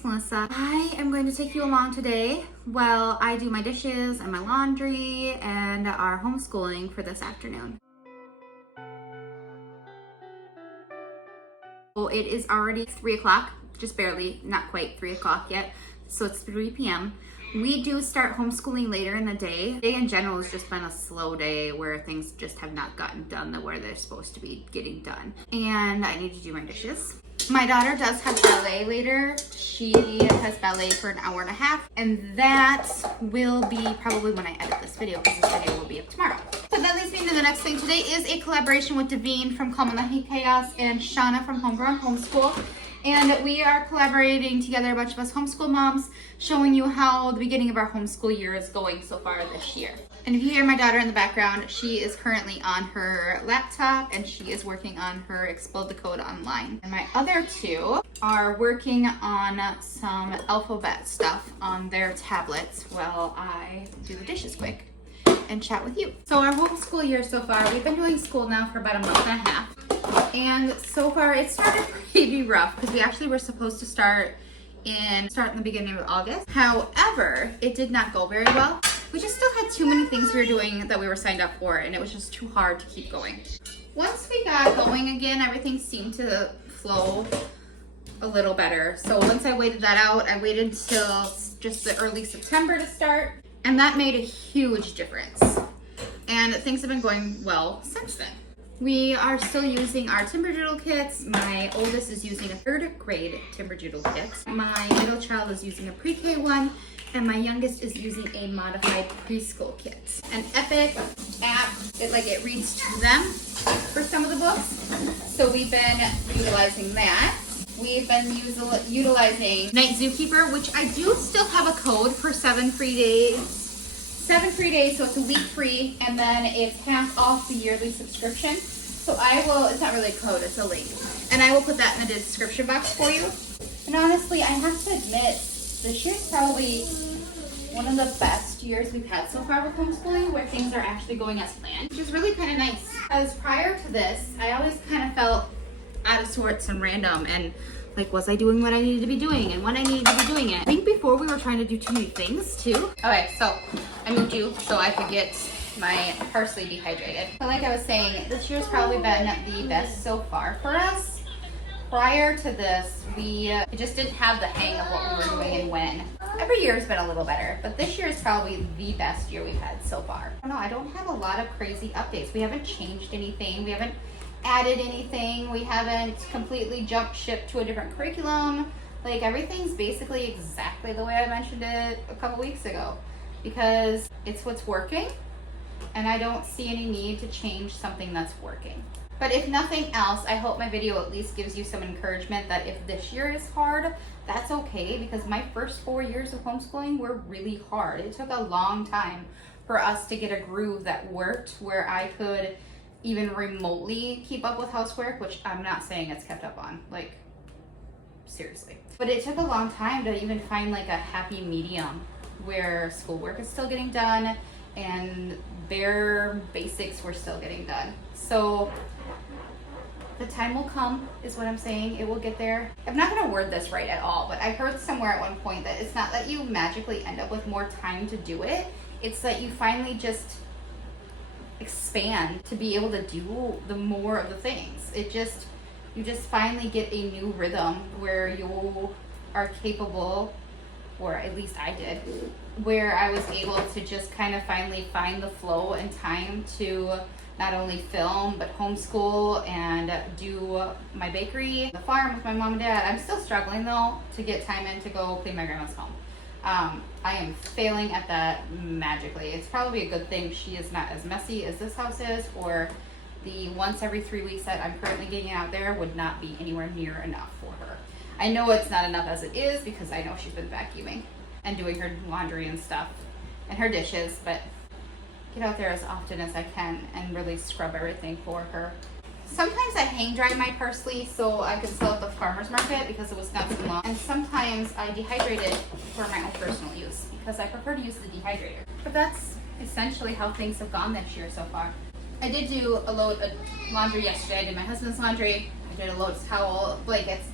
it's Melissa. I am going to take you along today while I do my dishes and my laundry and our homeschooling for this afternoon. So it is already 3 o'clock, just barely, not quite 3 o'clock yet. So it's 3 p.m. We do start homeschooling later in the day. Today in general has just been a slow day where things just have not gotten done the way they're supposed to be getting done. And I need to do my dishes. My daughter does have ballet later. She has ballet for an hour and a half, and that will be probably when I edit this video, because this video will be up tomorrow. So that leads me to the next thing. Today is a collaboration with Devine from Calm Chaos and Shauna from Homegrown Homeschool. And we are collaborating together, a bunch of us homeschool moms, showing you how the beginning of our homeschool year is going so far this year. And if you hear my daughter in the background, she is currently on her laptop and she is working on her Explode the Code online. And my other two are working on some alphabet stuff on their tablets while I do the dishes quick and chat with you. So our homeschool year so far, we've been doing school now for about a month and a half. And so far it started pretty rough because we actually were supposed to start in the beginning of August. However, it did not go very well. We just still had too many things we were doing that we were signed up for, and it was just too hard to keep going. Once we got going again, everything seemed to flow a little better. So once I waited that out, I waited till just the early September to start, and that made a huge difference. And things have been going well since then. We are still using our Timberdoodle kits. My oldest is using a 3rd grade Timberdoodle kit. My middle child is using a pre-K one, and my youngest is using a modified preschool kit. An Epic app, it reads to them for some of the books. So we've been utilizing that. We've been utilizing Night Zookeeper, which I do still have a code for 7 free days. 7 free days, so it's a week free, and then it's half off the yearly subscription. So it's not really a code, it's a link. And I will put that in the description box for you. And honestly, I have to admit, this year's probably one of the best years we've had so far with homeschooling, where things are actually going as planned, which is really kind of nice. Because prior to this, I always kind of felt out of sorts and random, and like, was I doing what I needed to be doing and when I needed to be doing it? I think before we were trying to do too many things too. Okay, so I moved you so I could get my parsley dehydrated. So like I was saying, this year's probably been the best so far for us. Prior to this, we just didn't have the hang of what we were doing and when. Every year has been a little better, but this year is probably the best year we've had so far. I don't know, I don't have a lot of crazy updates. We haven't changed anything. We haven't added anything. We haven't completely jumped ship to a different curriculum. Like, everything's basically exactly the way I mentioned it a couple weeks ago, because it's what's working and I don't see any need to change something that's working. But if nothing else, I hope my video at least gives you some encouragement that if this year is hard, that's okay, because my first 4 years of homeschooling were really hard. It took a long time for us to get a groove that worked, where I could even remotely keep up with housework, which I'm not saying it's kept up on, like, seriously. But it took a long time to even find like a happy medium where schoolwork is still getting done and bare basics were still getting done. So the time will come, is what I'm saying. It will get there. I'm not gonna word this right at all, but I heard somewhere at one point that it's not that you magically end up with more time to do it, it's that you finally just expand to be able to do the more of the things. You just finally get a new rhythm where you are capable, or at least I did, where I was able to just kind of finally find the flow and time to not only film but homeschool and do my bakery, the farm with my mom and dad. I'm still struggling though to get time in to go clean my grandma's home. I am failing at that magically. It's probably a good thing she is not as messy as this house is, or the once every 3 weeks that I'm currently getting out there would not be anywhere near enough for her. I know it's not enough as it is, because I know she's been vacuuming and doing her laundry and stuff and her dishes, but get out there as often as I can and really scrub everything for her. Sometimes I hang dry my parsley so I can sell at the farmer's market because of Wisconsin law. And sometimes I dehydrate it for my own personal use because I prefer to use the dehydrator. But that's essentially how things have gone this year so far. I did do a load of laundry yesterday. I did my husband's laundry. I did a load of blankets.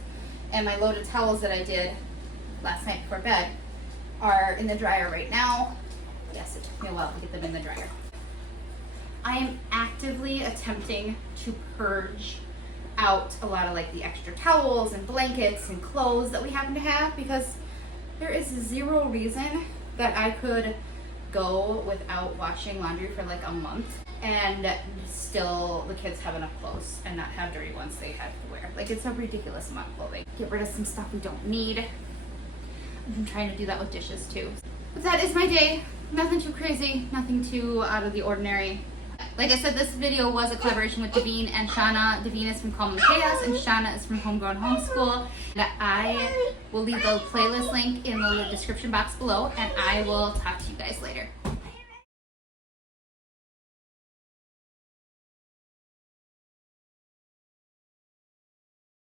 And my load of towels that I did last night before bed are in the dryer right now. Yes, it took me a while to get them in the dryer. I am actively attempting to purge out a lot of like the extra towels and blankets and clothes that we happen to have, because there is zero reason that I could go without washing laundry for like a month and still the kids have enough clothes and not have dirty ones they have to wear. Like, it's a ridiculous amount of clothing. Get rid of some stuff we don't need. I'm trying to do that with dishes too. But that is my day. Nothing too crazy, nothing too out of the ordinary. Like I said, this video was a collaboration with Devine and Shauna. Devine is from Calm Chaos and Shauna is from Homegrown Homeschool. And I will leave the playlist link in the description box below, and I will talk to you guys later.